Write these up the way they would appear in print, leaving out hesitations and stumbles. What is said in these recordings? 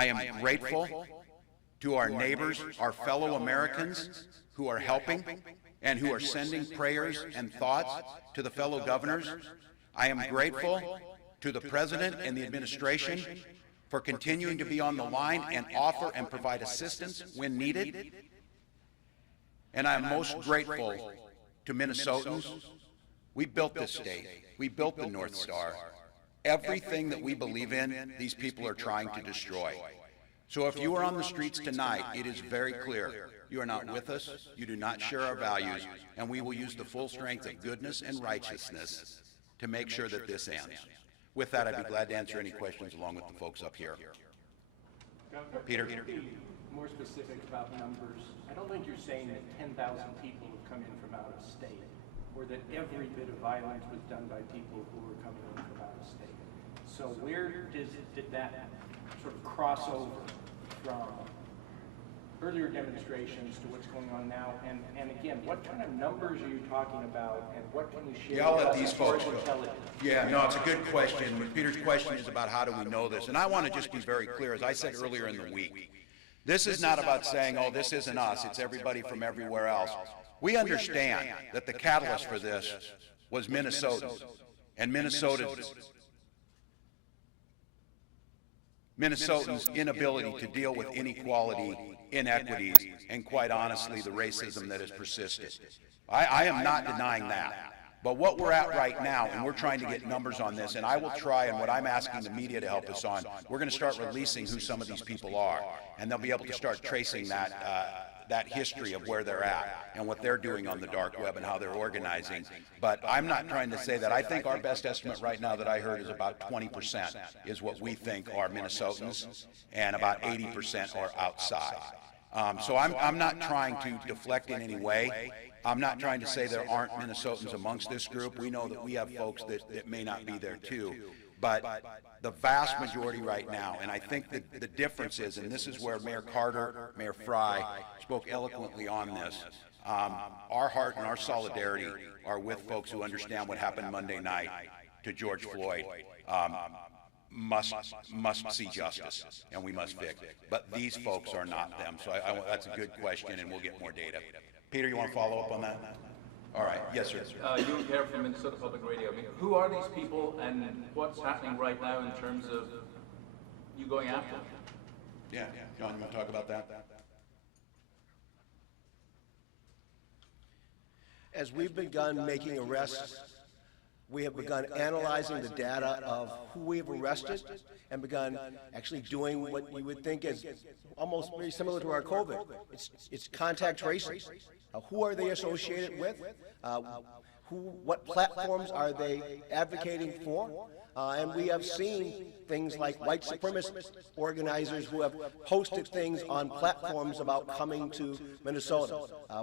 I am grateful to our neighbors, our fellow Americans who are helping and who are sending prayers and thoughts to the fellow governors. I am grateful to the President and the administration for continuing to be on the line and offer and provide assistance when needed. And I am most grateful to Minnesotans. We built this state. We built the North Star. Everything that we believe in, these people are trying to destroy. So if you are on the streets tonight, it is very clear. You are not with us, you do not share our values, and we will use the full strength of goodness and righteousness to make sure that this ends. With that, I'd be glad to answer any questions along with the folks up here. Peter? Be more specific about numbers. I don't think you're saying that 10,000 people have come in from out of state, or that every bit of violence was done by people who were coming in from out of state. So where did that sort of cross over from earlier demonstrations to what's going on now? And again, what kind of numbers are you talking about, and what can you share? Yeah, I'll let these folks go. Yeah, no, it's a good question. Peter's question is about how do we know this? And I want to just be very clear, as I said earlier in the week, this is not about saying, oh, this isn't us, it's everybody from everywhere else. We understand that the catalyst for this was Minnesotans, and Minnesotans' inability to deal with inequality, inequities, and quite honestly, the racism that has persisted. I am not denying that. But what we're at right now, and we're trying to get numbers on this, and I will try, and what I'm asking the media to help us on, we're going to start releasing who some of these people are, and they'll be able to start tracing that history of where they're at and what they're doing on the dark web and how they're organizing. But I'm not trying to say that. I think our best estimate right now that I heard is about 20% is what we think are Minnesotans, and about 80% are outside. So I'm not trying to deflect in any way. I'm not trying to say there aren't Minnesotans amongst this group. We know that we have folks that may not be there too. But the vast majority right now, and I think that the difference is, and this is where Mayor Carter, Mayor Fry spoke eloquently on this, our heart and our solidarity are with folks who understand what happened Monday night to George Floyd. Must see justice, and we must fix it. But these folks are not them. So that's a good question, and we'll get more data. Peter, you want to follow up on that? All right. Yes, sir. Ewan Kerr from Minnesota Public Radio. I mean, who are these people, and what's happening right now in terms of you going after them? Yeah. John, you want to talk about that? As we've begun making arrests, we have begun analyzing the data of who we have arrested and begun actually doing what you would think is almost very similar to our COVID. It's contact tracing. Who are they associated with? What platforms are they advocating for? And we have seen things like white supremacist organizers who have posted things on platforms about coming to Minnesota.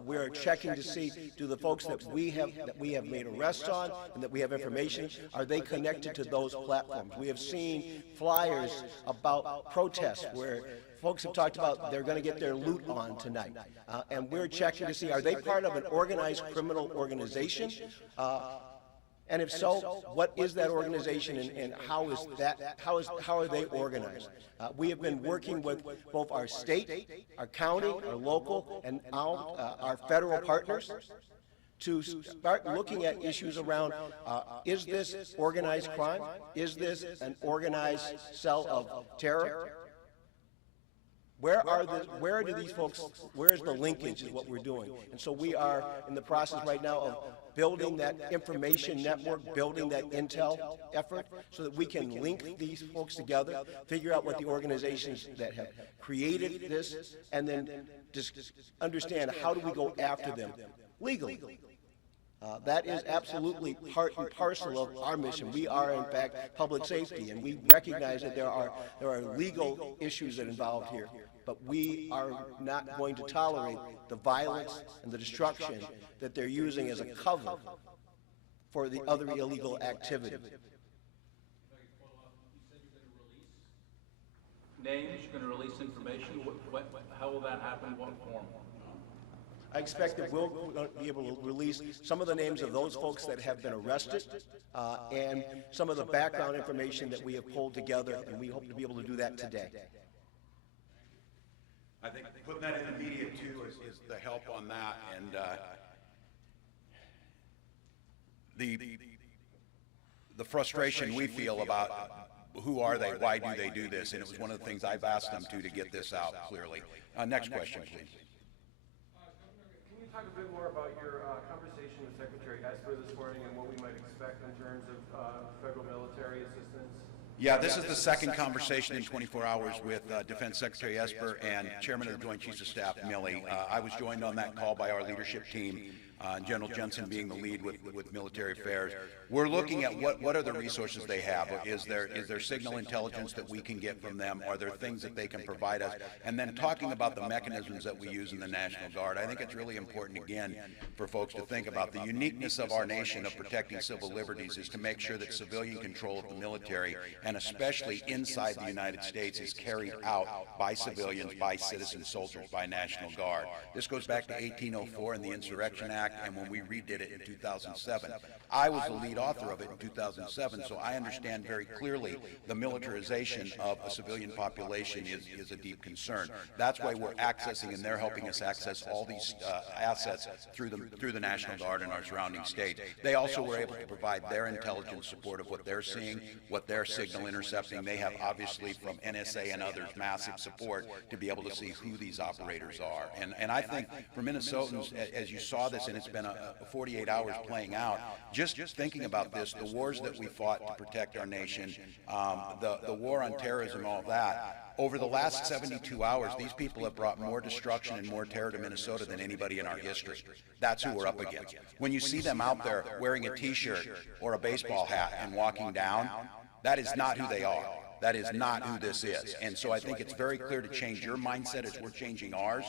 We're checking to see, do the folks that we have made arrests on and that we have information, are they connected to those platforms? We have seen flyers about protests where folks have talked about they're going to get their loot on tonight. And we're checking to see, are they part of an organized criminal organization? And if so, what is that organization, and how are they organized? We have been working with both our state, our county, our local, and our federal partners to start looking at issues around, is this organized crime? Is this an organized cell of terror? Where do these folks, where is the linkage is what we're doing? And so we are in the process right now of building that information network, building that intel effort so that we can link these folks together, figure out what the organizations that have created this, and then just understand how do we go after them legally. That is absolutely part and parcel of our mission. We are, in fact, public safety, and we recognize that there are legal issues that are involved here. But we are not going to tolerate the violence and the destruction that they're using as a cover for the other illegal activity. Names, you're going to release information. How will that happen? What form? I expect that we'll be able to release some of the names of those folks that have been arrested and some of the background information that we have pulled together, and we hope to be able to do that today. I think putting that in the media too is the help on that, and the frustration we feel about who are they, why do they do this, and it was one of the things I've asked them to get this out clearly. Next question, please. Governor, can you talk a bit more about your conversation with Secretary Esper this morning and what we might expect in terms of federal military assistance? Yeah, this is the second conversation in 24 hours with Defense Secretary Esper and Chairman of the Joint Chiefs of Staff, Milley. I was joined on that call by our leadership team, General Jensen being the lead with military affairs. We're looking at what are the resources they have. Is there signal intelligence that we can get from them? Are there things that they can provide us? And then talking about the mechanisms that we use in the National Guard. I think it's really important, again, for folks to think about the uniqueness of our nation of protecting civil liberties is to make sure that civilian control of the military, and especially inside the United States, is carried out by civilians, by citizen soldiers, by National Guard. This goes back to 1804 and the Insurrection Act, and when we redid it in 2007. I was the lead author of it in 2007, so I understand very clearly the militarization of a civilian population is a deep concern. That's why we're accessing, and they're helping us access all these assets through the National Guard and our surrounding states. They also were able to provide their intelligence support of what they're seeing, what they're signal intercepting. They have, obviously, from NSA and others, massive support to be able to see who these operators are. And I think for Minnesotans, as you saw this, and it's been a 48 hours playing out, just thinking about this, the wars that we fought to protect our nation, the war on terrorism, all of that, over the last 72 hours, these people have brought more destruction and more terror to Minnesota than anybody in our history. That's who we're up against. When you see them out there wearing a t-shirt or a baseball hat and walking down, that is not who they are. That is not who this is. And so I think it's very clear to change your mindset as we're changing ours.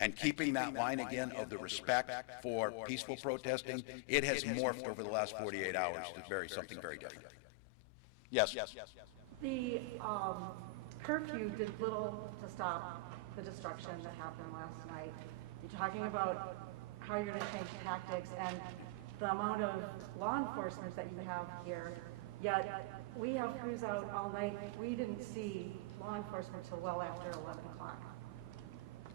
And keeping that line again of the respect for peaceful protesting, it has morphed over the last 48 hours to something very different. Yes. The curfew did little to stop the destruction that happened last night. You're talking about how you're going to change tactics and the amount of law enforcement that you have here, yet we have crews out all night. We didn't see law enforcement till well after 11 o'clock.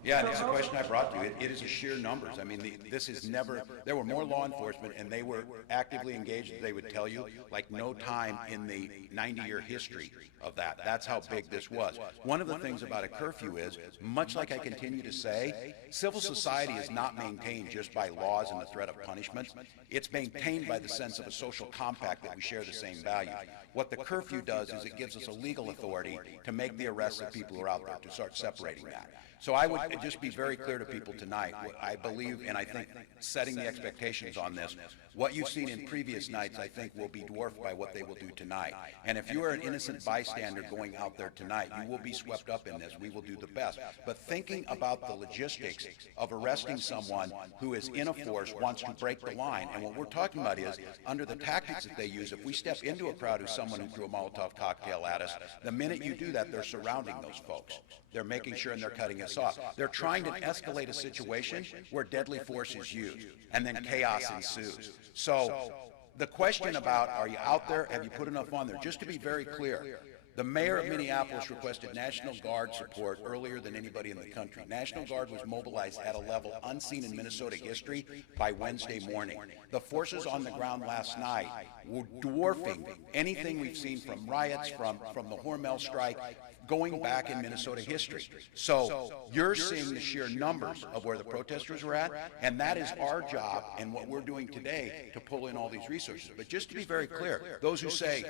Yeah, and it's a question I brought to you. It is a sheer numbers. I mean, this is never, there were more law enforcement, and they were actively engaged, they would tell you, like no time in the 90-year history of that. That's how big this was. One of the things about a curfew is, much like I continue to say, civil society is not maintained just by laws and the threat of punishment. It's maintained by the sense of a social compact that we share the same values. What the curfew does is it gives us a legal authority to make the arrests of people who are out there, to start separating that. So I would just be very clear to people tonight. I believe, and I think setting the expectations on this, what you've seen in previous nights, I think, will be dwarfed by what they will do tonight. And if you are an innocent bystander going out there tonight, you will be swept up in this. We will do the best. But thinking about the logistics of arresting someone who is in a force, wants to break the line, and what we're talking about is, under the tactics that they use, if we step into a crowd who's someone who threw a Molotov cocktail at us, the minute you do that, they're surrounding those folks. They're making sure and they're cutting us off. They're trying to escalate a situation where deadly force is used, and then chaos ensues. So the question about, are you out there, have you put enough on there? Just to be very clear, the mayor of Minneapolis requested National Guard support earlier than anybody in the country. National Guard was mobilized at a level unseen in Minnesota history by Wednesday morning. The forces on the ground last night were dwarfing anything we've seen from riots, from the Hormel strike, going back in Minnesota history. So you're seeing the sheer numbers of where the protesters were at, and that is our job and what we're doing today to pull in all these resources. But just to be very clear, those who say,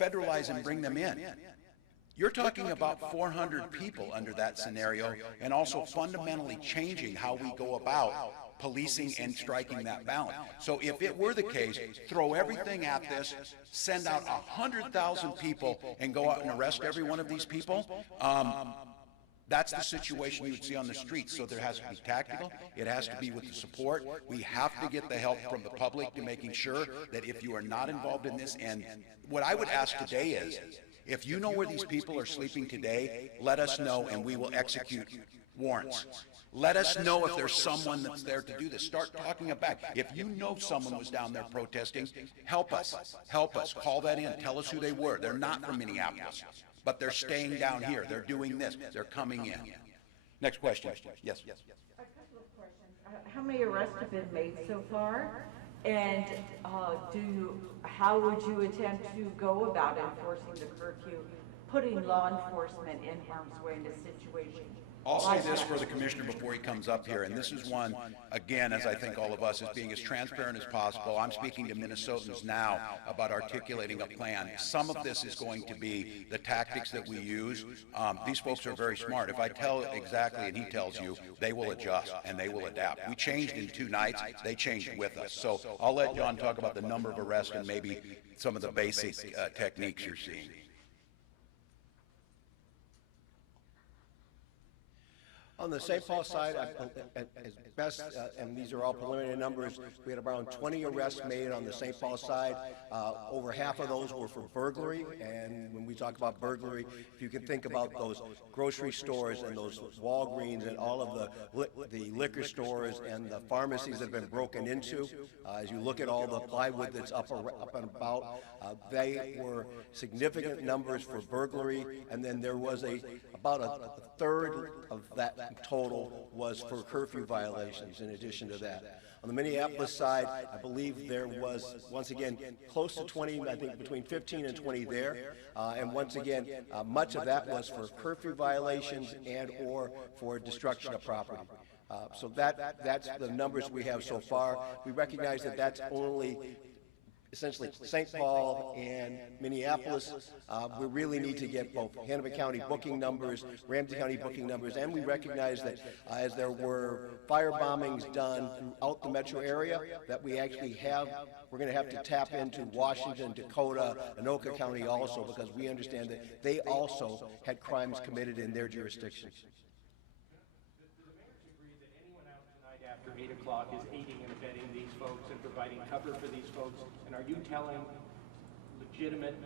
federalize and bring them in, you're talking about 400 people under that scenario, and also fundamentally changing how we go about policing and striking that balance. So if it were the case, throw everything at this, send out 100,000 people and go out and arrest every one of these people, that's the situation you would see on the streets. So there has to be tactical, it has to be with the support. We have to get the help from the public to making sure that if you are not involved in this, and what I would ask today is, if you know where these people are sleeping today, let us know and we will execute warrants. Let us know if there's someone that's there to do this. Start talking about, if you know someone was down there protesting, help us, call that in, tell us who they were. They're not from Minneapolis, but they're staying down here, they're doing this, they're coming in. Next question. Yes. A couple of questions. How many arrests have been made so far? And how would you attempt to go about enforcing the curfew, putting law enforcement in harm's way in this situation? I'll say this for the commissioner before he comes up here, and this is one, again, as I think all of us, is being as transparent as possible. I'm speaking to Minnesotans now about articulating a plan. Some of this is going to be the tactics that we use. These folks are very smart. If I tell exactly and he tells you, they will adjust and they will adapt. We changed in 2 nights. They changed with us. So I'll let John talk about the number of arrests and maybe some of the basic techniques you're seeing. On the St. Paul side, as best, and these are all preliminary numbers, we had around 20 arrests made on the St. Paul side. Over half of those were for burglary, and when we talk about burglary, if you can think about those grocery stores and those Walgreens and all of the liquor stores and the pharmacies that have been broken into, as you look at all the plywood that's up and about, they were significant numbers for burglary, and then there was about a third of that total was for curfew violations in addition to that. On the Minneapolis side, I believe there was, once again, close to 20, I think between 15 and 20 there. And once again, much of that was for curfew violations and or for destruction of property. So that's the numbers we have so far. We recognize that that's only essentially St. Paul and Minneapolis. We really need to get both Hannibal County booking numbers, Ramsey County booking numbers, and we recognize that as there were fire bombings done throughout the metro area, that we actually we're going to have to tap into Washington, Dakota, Anoka County also, because we understand that they also had crimes committed in their jurisdictions. The mayor's agreed that anyone out tonight after 8 o'clock is aiding and abetting these folks and providing cover for these folks. And are you telling legitimate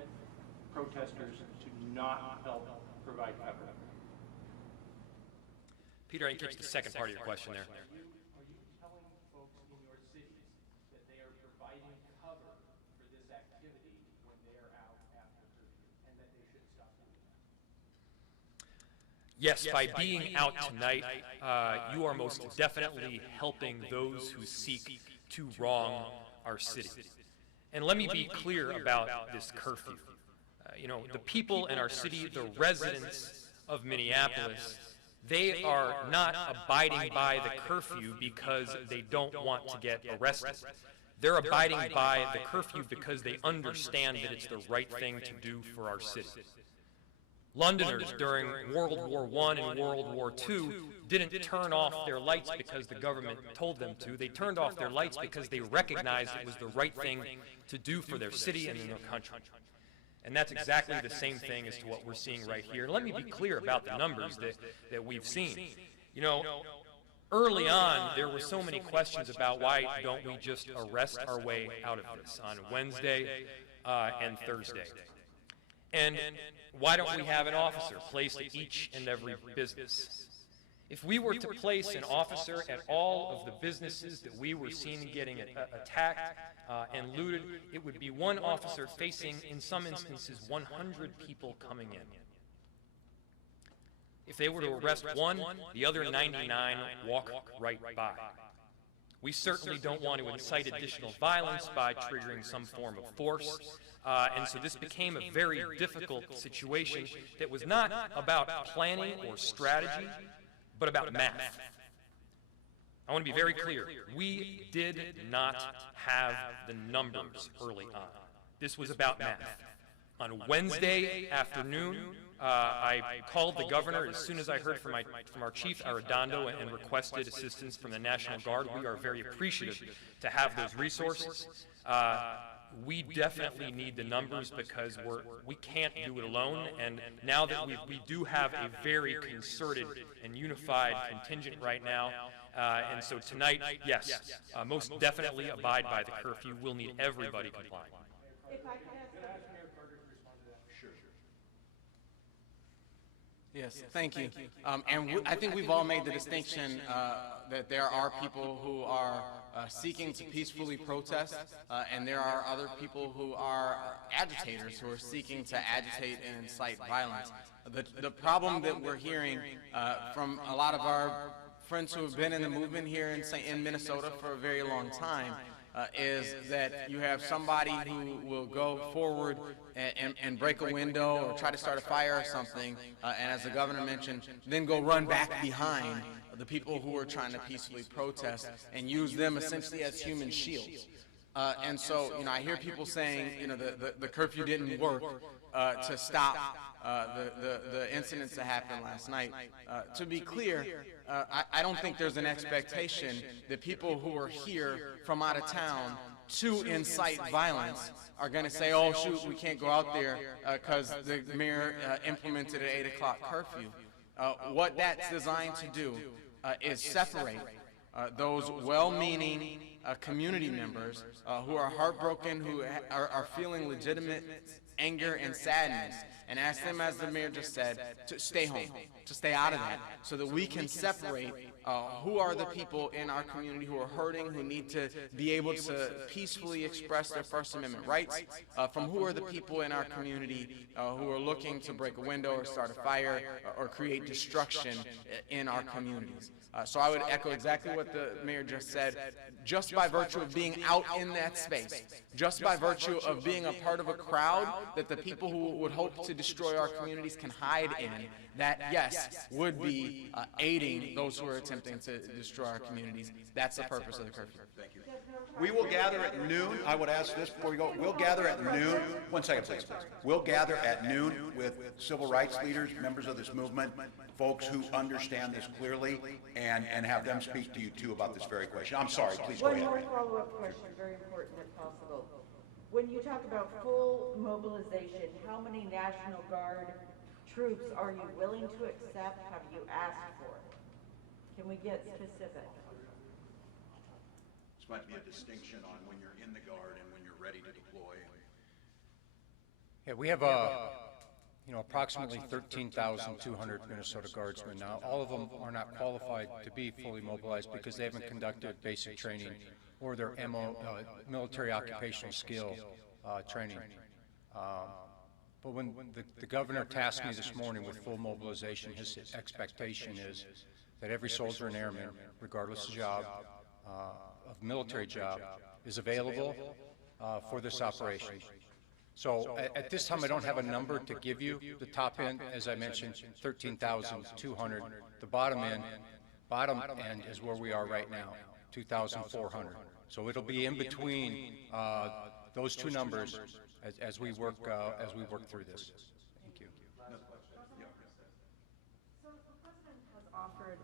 protesters to not help provide cover? Peter, I didn't catch the second part of your question there. Are you telling folks in your cities that they are providing cover for this activity when they're out after curfew and that they should stop doing that? Yes, by being out tonight, you are most definitely helping those who seek to wrong our city. And let me be clear about this curfew. The people in our city, the residents of Minneapolis, they are not abiding by the curfew because they don't want to get arrested. They're abiding by the curfew because they understand that it's the right thing to do for our city. Londoners during World War I and World War II didn't turn off their lights because the government told them to. They turned off their lights because they recognized it was the right thing to do for their city and their country. And that's exactly the same thing as to what we're seeing right here. And let me be clear about the numbers that we've seen. Early on, there were so many questions about why don't we just arrest our way out of this on Wednesday and Thursday. And why don't we have an officer placed at each and every business? If we were to place an officer at all of the businesses that we were seen getting attacked and looted, it would be one officer facing, in some instances, 100 people coming in. If they were to arrest one, the other 99 walk right by. We certainly don't want to incite additional violence by triggering some form of force. And so this became a very difficult situation that was not about planning or strategy, but about math. I want to be very clear. We did not have the numbers early on. This was about math. On Wednesday afternoon, I called the governor as soon as I heard from our chief, Arredondo, and requested assistance from the National Guard. We are very appreciative to have those resources. We definitely need the numbers because we can't do it alone. And now that we do have a very concerted and unified contingent right now, and so tonight, yes, most definitely abide by the curfew. We'll need everybody complying. If I could ask Mayor Carter to respond to that. Sure. Yes, thank you. I think we've all made the distinction that there are people who are seeking to peacefully protest, and there are other people who are agitators who are seeking to agitate and incite violence. The problem that we're hearing from a lot of our friends who have been in the movement here in Minnesota for a very long time is that you have somebody who will go forward and break a window or try to start a fire or something, and as the governor mentioned, then go run back behind the people who are trying to peacefully protest and use them essentially as human shields. And so, I hear people saying, the curfew didn't work to stop the incidents that happened last night. To be clear, I don't think there's an expectation that people who are here from out of town to incite violence are going to say, oh, shoot, we can't go out there because the mayor implemented an 8 o'clock curfew. What that's designed to do is separate those well-meaning community members who are heartbroken, who are feeling legitimate anger and sadness, and ask them, as the mayor just said, to stay home, to stay out of that, so that we can separate who are the people in our community who are hurting, who need to be able to peacefully express their First Amendment rights, from who are the people in our community who are looking to break a window or start a fire or create destruction in our communities. So I would echo exactly what the mayor just said. Just by virtue of being out in that space, just by virtue of being a part of a crowd that the people who would hope to destroy our communities can hide in, that, yes, would be aiding those who are attempting to destroy our communities. That's the purpose of the curfew. Thank you. We will gather at noon. I would ask this before we go. We'll gather at noon. 1 second, please. We'll gather at noon with civil rights leaders, members of this movement, folks who understand this clearly, and have them speak to you, too, about this very question. I'm sorry. Please go ahead. One more follow-up question, very important if possible. When you talk about full mobilization, how many National Guard troops are you willing to accept? Have you asked for? Can we get specific? This might be a distinction on when you're in the Guard and when you're ready to deploy. Yeah, we have approximately 13,200 Minnesota Guardsmen now. All of them are not qualified to be fully mobilized because they haven't conducted basic training or their military occupational skill training. But when the governor tasked me this morning with full mobilization, his expectation is that every soldier and airman, regardless of job, of military job, is available for this operation. So at this time, I don't have a number to give you. The top end, as I mentioned, 13,200. The bottom end is where we are right now, 2,400. So it'll be in between those two numbers as we work through this. Thank you. So the president has offered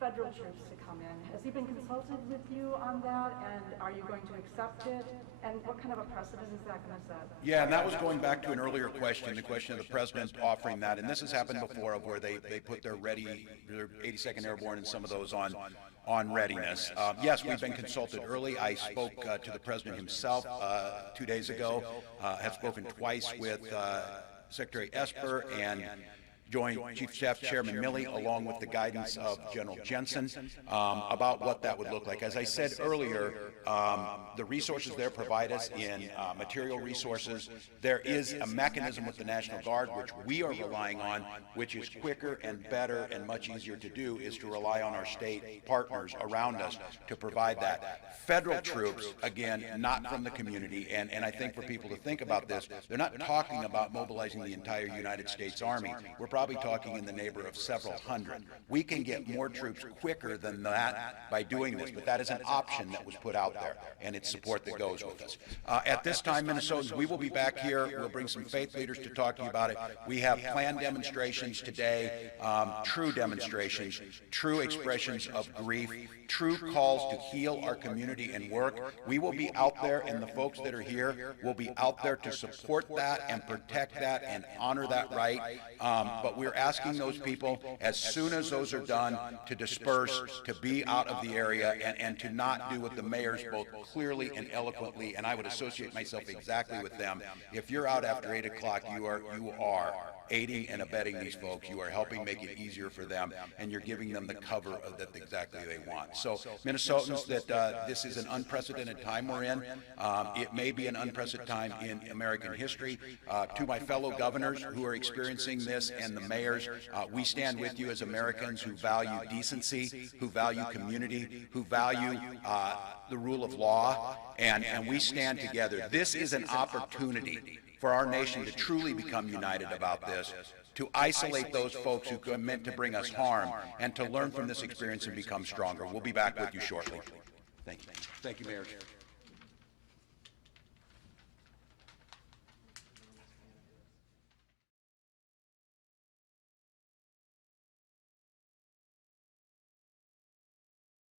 federal troops to come in. Has he been consulted with you on that, and are you going to accept it? And what kind of a precedent is that going to set? Yeah, and that was going back to an earlier question, the question of the president offering that. And this has happened before, of where they put their 82nd Airborne and some of those on readiness. Yes, we've been consulted early. I spoke to the president himself 2 days ago, have spoken twice with Secretary Esper and Joint Chief Staff Chairman Milley, along with the guidance of General Jensen, about what that would look like. As I said earlier, the resources there provide us in material resources. There is a mechanism with the National Guard, which we are relying on, which is quicker and better and much easier to do, is to rely on our state partners around us to provide that. Federal troops, again, not from the community, and I think for people to think about this, they're not talking about mobilizing the entire United States Army. We're probably talking in the neighborhood of several hundred. We can get more troops quicker than that by doing this, but that is an option that was put out there, and it's support that goes with us. At this time, Minnesotans, we will be back here. We'll bring some faith leaders to talk to you about it. We have planned demonstrations today, true demonstrations, true expressions of grief, true calls to heal our community and work. We will be out there, and the folks that are here will be out there to support that and protect that and honor that right. But we're asking those people, as soon as those are done, to disperse, to be out of the area, and to not do what the mayors both clearly and eloquently, and I would associate myself exactly with them. If you're out after 8 o'clock, you are aiding and abetting these folks. You are helping make it easier for them, and you're giving them the cover that exactly they want. So Minnesotans, this is an unprecedented time we're in. It may be an unprecedented time in American history. To my fellow governors who are experiencing this and the mayors, we stand with you as Americans who value decency, who value community, who value the rule of law, and we stand together. This is an opportunity for our nation to truly become united about this, to isolate those folks who meant to bring us harm, and to learn from this experience and become stronger. We'll be back with you shortly. Thank you. Thank you, Mayor.